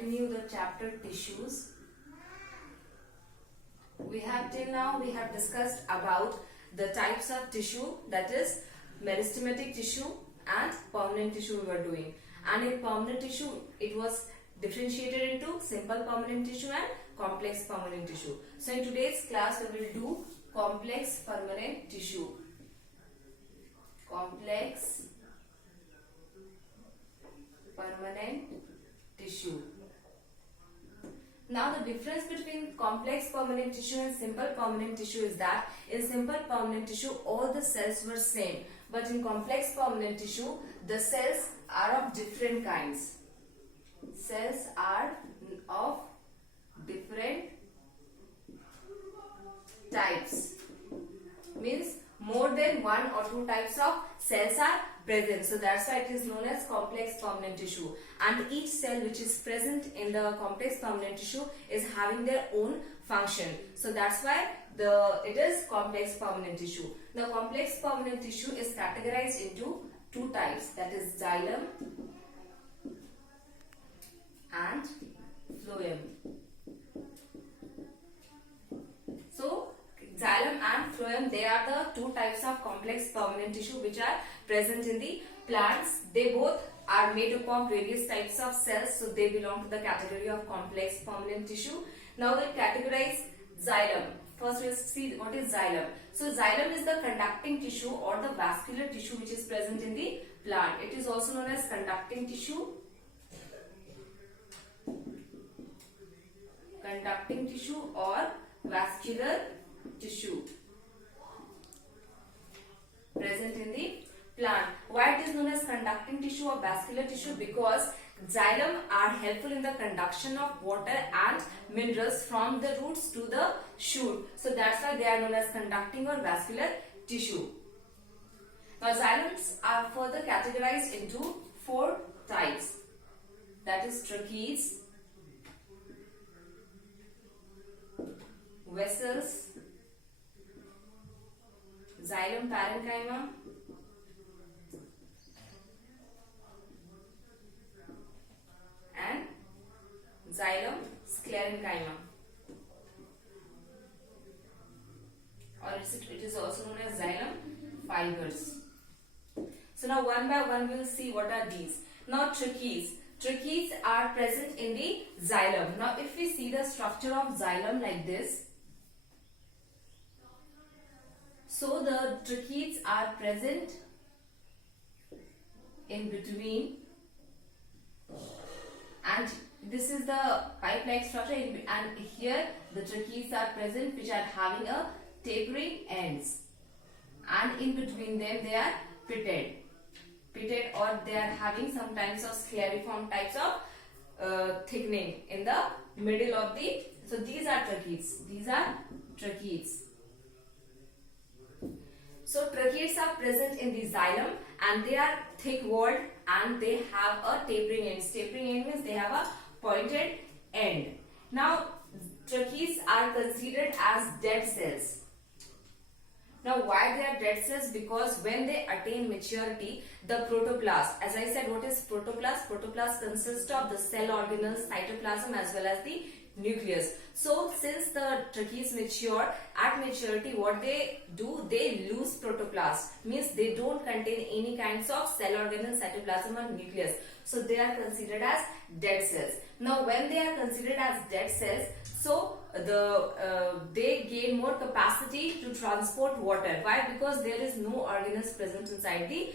continue the chapter tissues. Till now we have discussed about the types of tissue, that is meristematic tissue and permanent tissue we were doing. And in permanent tissue it was differentiated into simple permanent tissue and complex permanent tissue. So in today's class we will do complex permanent tissue. Complex permanent tissue. Now the difference between complex permanent tissue and simple permanent tissue is that in simple permanent tissue all the cells were same, but in complex permanent tissue the cells are of different kinds. Cells are of different types. Means more than one or two types of cells are present. So that's why it is known as complex permanent tissue. And each cell which is present in the complex permanent tissue is having their own function. So that's why it is complex permanent tissue. The complex permanent tissue is categorized into two types, that is xylem and phloem. So xylem and phloem, they are the two types of complex permanent tissue which are present in the plants. They both are made up of various types of cells, so they belong to the category of complex permanent tissue. Now we'll categorize xylem. First we'll see what is xylem. So xylem is the conducting tissue or the vascular tissue which is present in the plant. It is also known as conducting tissue. Conducting tissue or vascular tissue present in the plant. Why it is known as conducting tissue or vascular tissue? Because xylem are helpful in the conduction of water and minerals from the roots to the shoot. So that's why they are known as conducting or vascular tissue. Now xylems are further categorized into four types, that is trachees, vessels, xylem parenchyma, and xylem sclerenchyma, or it is also known as xylem fibers. So now one by one we will see what are these. Now trachees. Trachees are present in the xylem. Now if we see the structure of xylem like this, so the trachees are present in between, and this is the pipe-like structure, and here the trachees are present which are having a tapering ends, and in between them they are pitted, or they are having some types of scleriform types of thickening in the middle of the. So these are trachees. These are trachees. So trachees are present in the xylem and they are thick walled and they have a tapering end. Tapering end means they have a pointed end. Now trachees are considered as dead cells. Now why they are dead cells? Because when they attain maturity, the protoplast, as I said, what is protoplast? Protoplast consists of the cell organelles, cytoplasm as well as the nucleus. So since the trachees mature, at maturity what they do, they lose protoplast, means they don't contain any kinds of cell organelle, cytoplasm or nucleus. So they are considered as dead cells. Now when they are considered as dead cells, so they gain more capacity to transport water. Why? Because there is no organelles present inside the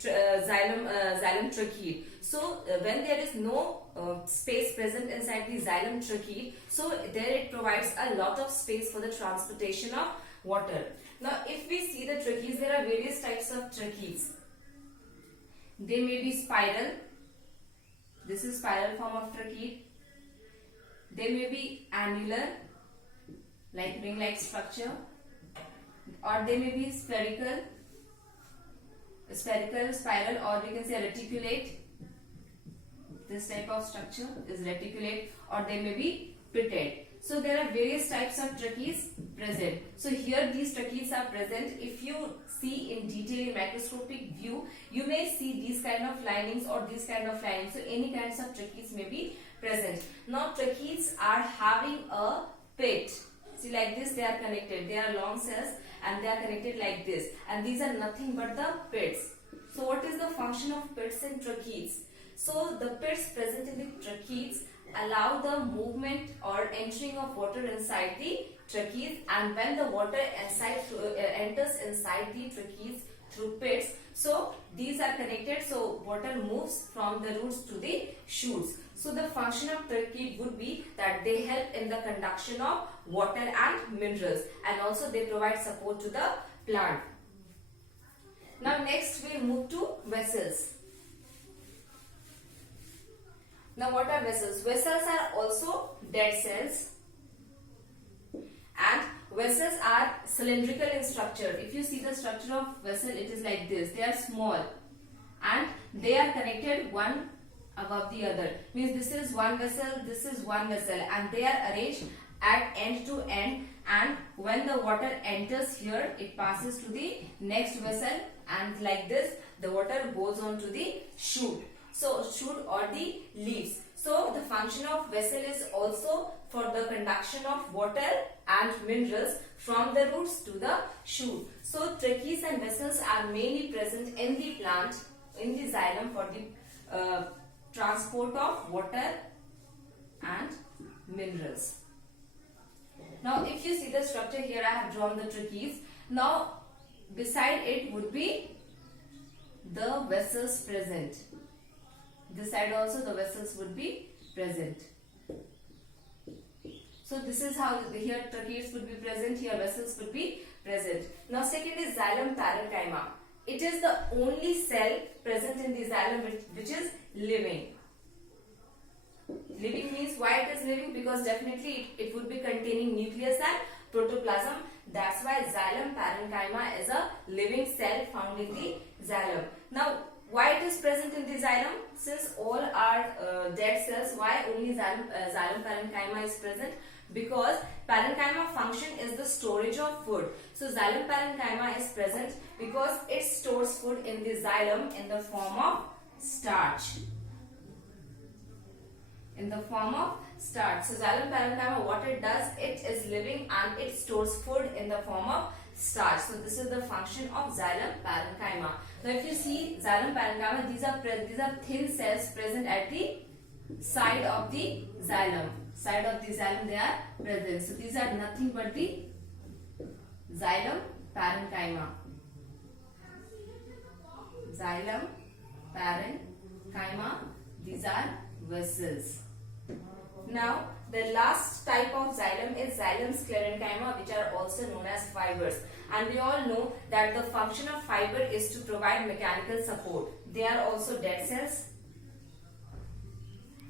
xylem tracheae. So when there is no space present inside the xylem tracheae, so there it provides a lot of space for the transportation of water. Now if we see the trachees, there are various types of trachees. They may be spiral. This is spiral form of tracheae. They may be annular, like ring-like structure, or they may be spherical, spiral, or we can say reticulate. This type of structure is reticulate, or they may be pitted. So there are various types of trachees present. So here these trachees are present. If you see in detail in microscopic view, you may see these kind of linings or these kind of linings. So any kinds of trachees may be present. Now trachees are having a pit. See, like this they are connected. They are long cells and they are connected like this. And these are nothing but the pits. So what is the function of pits in trachees? So the pits present in the trachees allow the movement or entering of water inside the trachees, and when the water enters inside the trachees through pits, so these are connected, so water moves from the roots to the shoots. So the function of trachea would be that they help in the conduction of water and minerals, and also they provide support to the plant. Now next we move to vessels. Now what are vessels? Vessels are also dead cells, and vessels are cylindrical in structure. If you see the structure of vessel, it is like this. They are small and they are connected one above the other. Means this is one vessel, this is one vessel, and they are arranged at end to end, and when the water enters here, it passes to the next vessel, and like this the water goes on to the shoot. So shoot or the leaves. So the function of vessel is also for the conduction of water and minerals from the roots to the shoot. So trachees and vessels are mainly present in the plant, in the xylem, for the transport of water and minerals. Now if you see the structure here, I have drawn the trachees. Now beside it would be the vessels present. This side also the vessels would be present. So this is how here trachees would be present, here vessels would be present. Now second is xylem parenchyma. It is the only cell present in the xylem which is living. Living means why it is living? Because definitely it would be containing nucleus and protoplasm. That's why xylem parenchyma is a living cell found in the xylem. Now why it is present in the xylem? Since all are dead cells, why only xylem parenchyma is present? Because parenchyma function is the storage of food. So xylem parenchyma is present because it stores food in the xylem in the form of starch. In the form of starch. So xylem parenchyma, what it does, it is living and it stores food in the form of starch. So this is the function of xylem parenchyma. Now if you see xylem parenchyma, these are thin cells present at the side of the xylem. Side of the xylem they are present. So these are nothing but the xylem parenchyma. Xylem parenchyma. These are vessels. Now the last type of xylem is xylem sclerenchyma, which are also known as fibers. And we all know that the function of fiber is to provide mechanical support. They are also dead cells.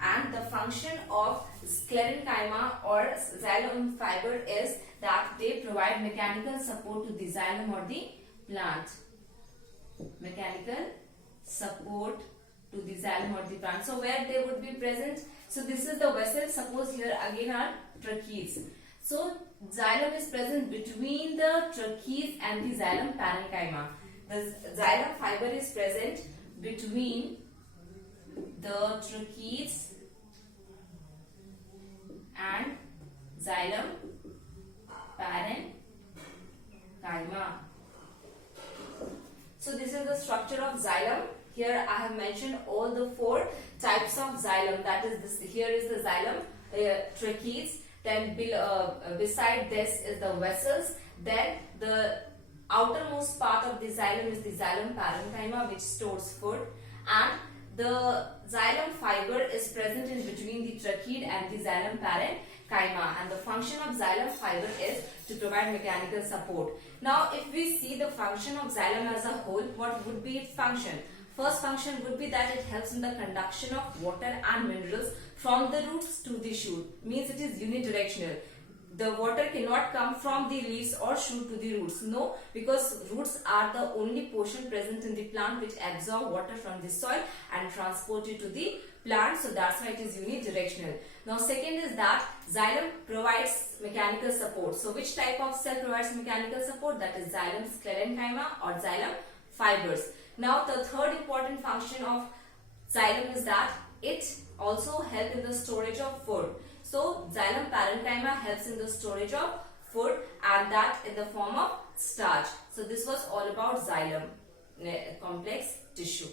And the function of sclerenchyma or xylem fiber is that they provide mechanical support to the xylem or the plant. Mechanical support to the xylem or the plant. So where they would be present? So this is the vessel. Suppose here again are trachees. So xylem is present between the trachees and the xylem parenchyma. The xylem fiber is present between the trachees and xylem parenchyma. So this is the structure of xylem. Here I have mentioned all the 4 types of xylem. That is this. Here is the xylem trachees. Then beside this is the vessels. Then the outermost part of the xylem is the xylem parenchyma, which stores food, and the xylem fiber is present in between the trachea and the xylem parenchyma, and the function of xylem fiber is to provide mechanical support. Now if we see the function of xylem as a whole, what would be its function? First function would be that it helps in the conduction of water and minerals from the roots to the shoot. Means it is unidirectional. the water cannot come from the leaves or shoot to the roots. No, because roots are the only portion present in the plant which absorb water from the soil and transport it to the plant. So that's why it is unidirectional. Now second is that xylem provides mechanical support. So which type of cell provides mechanical support? That is xylem sclerenchyma or xylem fibers. Now the third important function of xylem is that it also helps in the storage of food. So xylem parenchyma helps in the storage of food, and that in the form of starch. So this was all about xylem complex tissue.